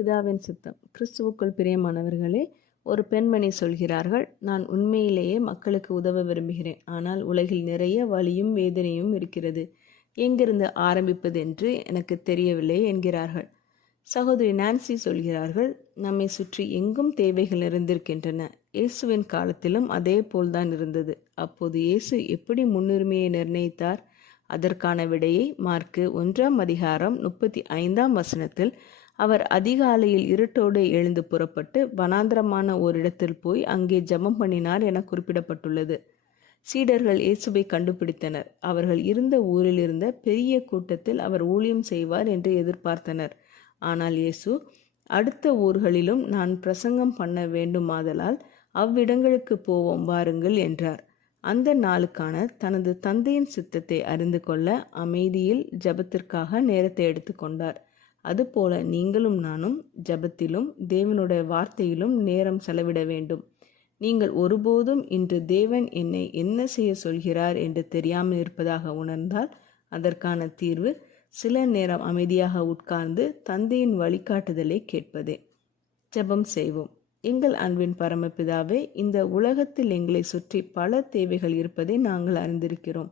பிதாவின் சித்தம். கிறிஸ்துவுக்குள் பிரியமானவர்களே, ஒரு பெண்மணி சொல்கிறார்கள், நான் உண்மையிலேயே மக்களுக்கு உதவ விரும்புகிறேன். ஆனால் உலகில் நிறைய வலியும் வேதனையும் இருக்கிறது. எங்கிருந்து ஆரம்பிப்பது என்று எனக்கு தெரியவில்லை என்கிறார்கள். சகோதரி நான்சி சொல்கிறார்கள், நம்மை சுற்றி எங்கும் தேவைகள் நிறைந்திருக்கின்றன. இயேசுவின் காலத்திலும் அதே போல்தான் இருந்தது. அப்போது இயேசு எப்படி முன்னுரிமையை நிர்ணயித்தார்? அதற்கான விடையை மார்க்கு 1:35 அவர் அதிகாலையில் இருட்டோடு எழுந்து புறப்பட்டு வனாந்திரமான ஓரிடத்தில் போய் அங்கே ஜெபம் பண்ணினார் என குறிப்பிடப்பட்டுள்ளது. சீடர்கள் இயேசுவை கண்டுபிடித்தனர். அவர்கள் இருந்த ஊரில் இருந்த பெரிய கூட்டத்தில் அவர் ஊழியம் செய்வார் என்று எதிர்பார்த்தனர். ஆனால் இயேசு, அடுத்த ஊர்களிலும் நான் பிரசங்கம் பண்ண வேண்டுமாதலால் அவ்விடங்களுக்கு போவோம் வாருங்கள் என்றார். அந்த நாளுக்கான தனது தந்தையின் சித்தத்தை அறிந்து கொள்ள அமைதியில் ஜெபத்திற்காக நேரத்தை எடுத்துக்கொண்டார். அதுபோல நீங்களும் நானும் ஜெபத்திலும் தேவனுடைய வார்த்தையிலும் நேரம் செலவிட வேண்டும். நீங்கள் ஒருபோதும் இன்று தேவன் என்னை என்ன செய்ய சொல்கிறார் என்று தெரியாமல் இருப்பதாக உணர்ந்தால் அதற்கான தீர்வு சில நேரம் அமைதியாக உட்கார்ந்து தந்தையின் வழிகாட்டுதலை கேட்பதே. ஜெபம் செய்வோம். எங்கள் அன்பின் பரமபிதாவே, இந்த உலகத்தில் எங்களை சுற்றி பல தேவைகள் இருப்பதை நாங்கள் அறிந்திருக்கிறோம்.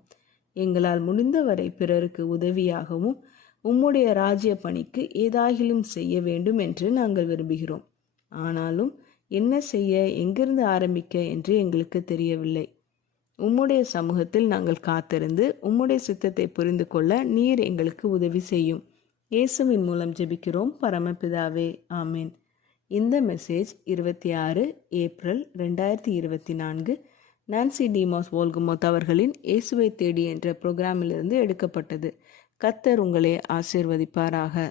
எங்களால் முடிந்தவரை பிறருக்கு உதவியாகவும் உம்முடைய ராஜ்ய பணிக்கு ஏதாகிலும் செய்ய வேண்டும் என்று நாங்கள் விரும்புகிறோம். ஆனாலும் என்ன செய்ய, எங்கிருந்து ஆரம்பிக்க என்று எங்களுக்கு தெரியவில்லை. உம்முடைய சமூகத்தில் நாங்கள் காத்திருந்து உம்முடைய சித்தத்தை புரிந்து கொள்ள நீர் எங்களுக்கு உதவி செய்யும். இயேசுவின் மூலம் ஜெபிக்கிறோம் பரமபிதாவே, ஆமேன். இந்த மெசேஜ் 26 ஏப்ரல் 2024 நான்சி டிமாஸ் வோல்கமோத் அவர்களின் இயேசுவை தேடி என்ற புரோகிராமிலிருந்து எடுக்கப்பட்டது. கர்த்தர் உங்களை ஆசீர்வதிப்பாராக.